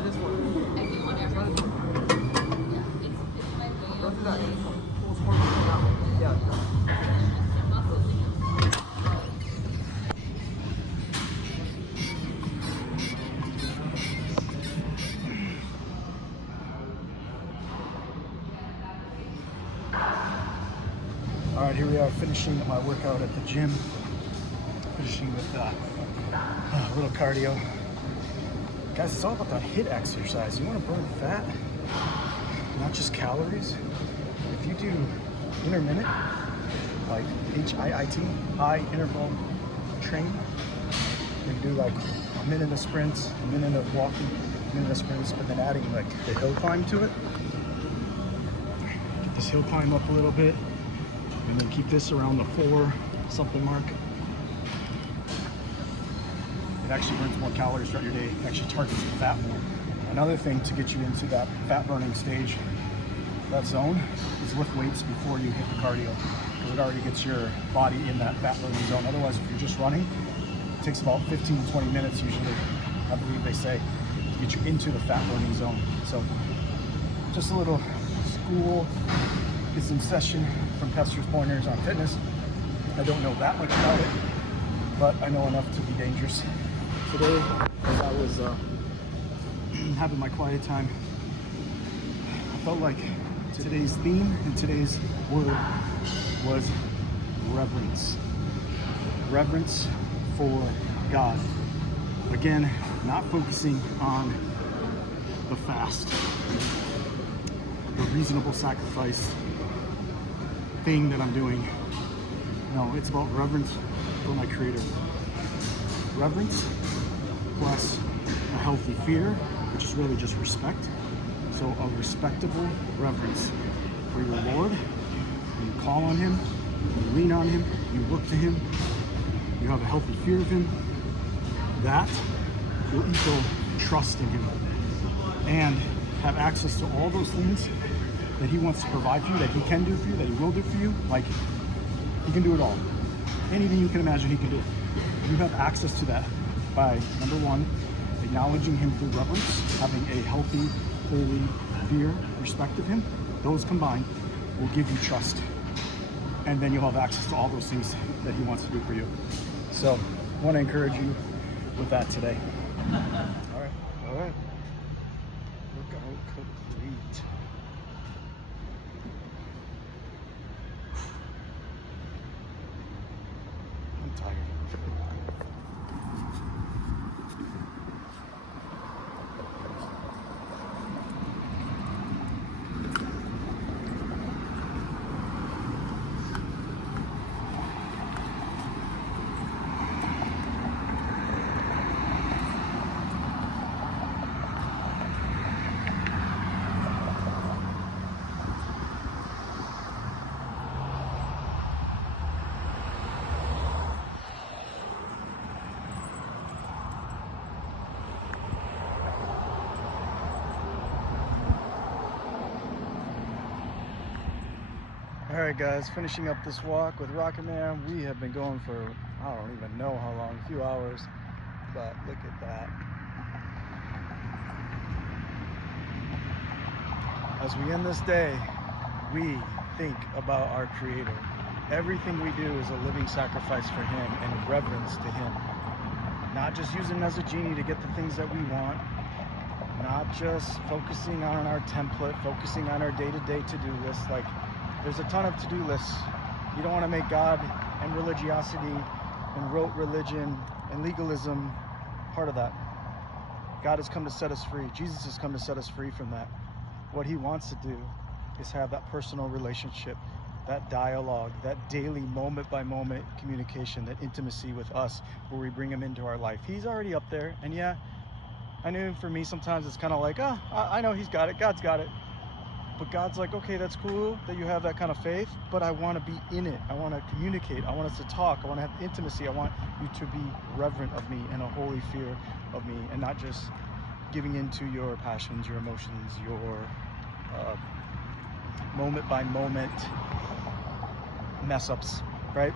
try this one. Try this one. Don't do that. Pull some more from that one. Yeah. All right, here we are finishing my workout at the gym. Finishing with a little cardio. Guys, it's all about that HIIT exercise. You want to burn fat, not just calories. If you do intermittent, like HIIT, high interval training, you can do like a minute of sprints, a minute of walking, a minute of sprints, but then adding like the hill climb to it. Get this hill climb up a little bit, and then keep this around the 4 something mark. It actually burns more calories throughout your day. It actually targets the fat more. Another thing to get you into that fat burning stage, that zone, is lift weights before you hit the cardio, because it already gets your body in that fat burning zone. Otherwise, if you're just running, it takes about 15 to 20 minutes usually, I believe they say, to get you into the fat burning zone. So just a little school-ism session from Pester's Pointers on fitness. I don't know that much about it, but I know enough to be dangerous. Today, as I was having my quiet time, I felt like today's theme and today's word was reverence. Reverence for God. Again, not focusing on the fast, the reasonable sacrifice thing that I'm doing. No, it's about reverence for my Creator. Reverence plus a healthy fear, which is really just respect. So a respectable reverence for your Lord. You call on Him, you lean on Him, you look to Him, you have a healthy fear of Him. That will equal trust in Him and have access to all those things that He wants to provide for you, that He can do for you, that He will do for you. Like, He can do it all. Anything you can imagine, He can do it. You have access to that by, number one, acknowledging Him through reverence, having a healthy, holy fear, respect of Him. Those combined will give you trust. And then you'll have access to all those things that He wants to do for you. So I want to encourage you with that today. All right. Workout complete. I'm tired. Alright guys, finishing up this walk with Rocket Man. We have been going for, I don't even know how long, a few hours, but look at that. As we end this day, we think about our Creator. Everything we do is a living sacrifice for Him and reverence to Him. Not just using Him as a genie to get the things that we want, not just focusing on our template, focusing on our day-to-day to-do list. Like, there's a ton of to-do lists. You don't want to make God and religiosity and rote religion and legalism part of that. God has come to set us free. Jesus has come to set us free from that. What He wants to do is have that personal relationship, that dialogue, that daily moment-by-moment communication, that intimacy with us where we bring Him into our life. He's already up there, and yeah, I know for me sometimes it's kind of like, I know He's got it, God's got it. But God's like, okay, that's cool that you have that kind of faith, but I want to be in it. I want to communicate. I want us to talk. I want to have intimacy. I want you to be reverent of me and a holy fear of me, and not just giving into your passions, your emotions, your moment-by-moment mess-ups, right?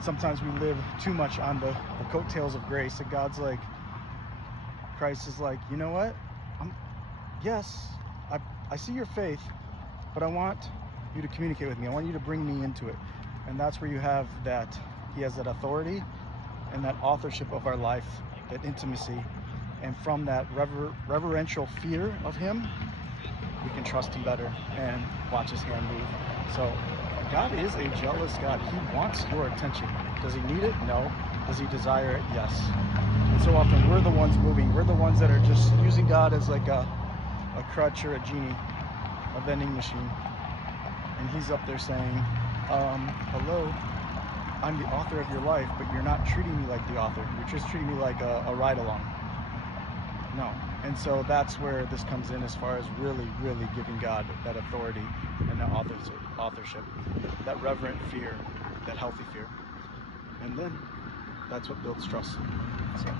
Sometimes we live too much on the coattails of grace, and God's like, Christ is like, you know what? yes, I see your faith, but I want you to communicate with me. I want you to bring me into it. And that's where you have that, he has that authority and that authorship of our life, that intimacy. And from that reverential fear of him, we can trust him better and watch his hand move. So God is a jealous God. He wants your attention. Does he need it? No. Does he desire it? Yes. And so often we're the ones moving. We're the ones that are just using God as like a crutch or a genie, a vending machine. And he's up there saying, hello, I'm the author of your life, but you're not treating me like the author. You're just treating me like a ride-along. No. And so that's where this comes in, as far as really, really giving God that authority and that authorship, that reverent fear, that healthy fear. And then that's what builds trust. So.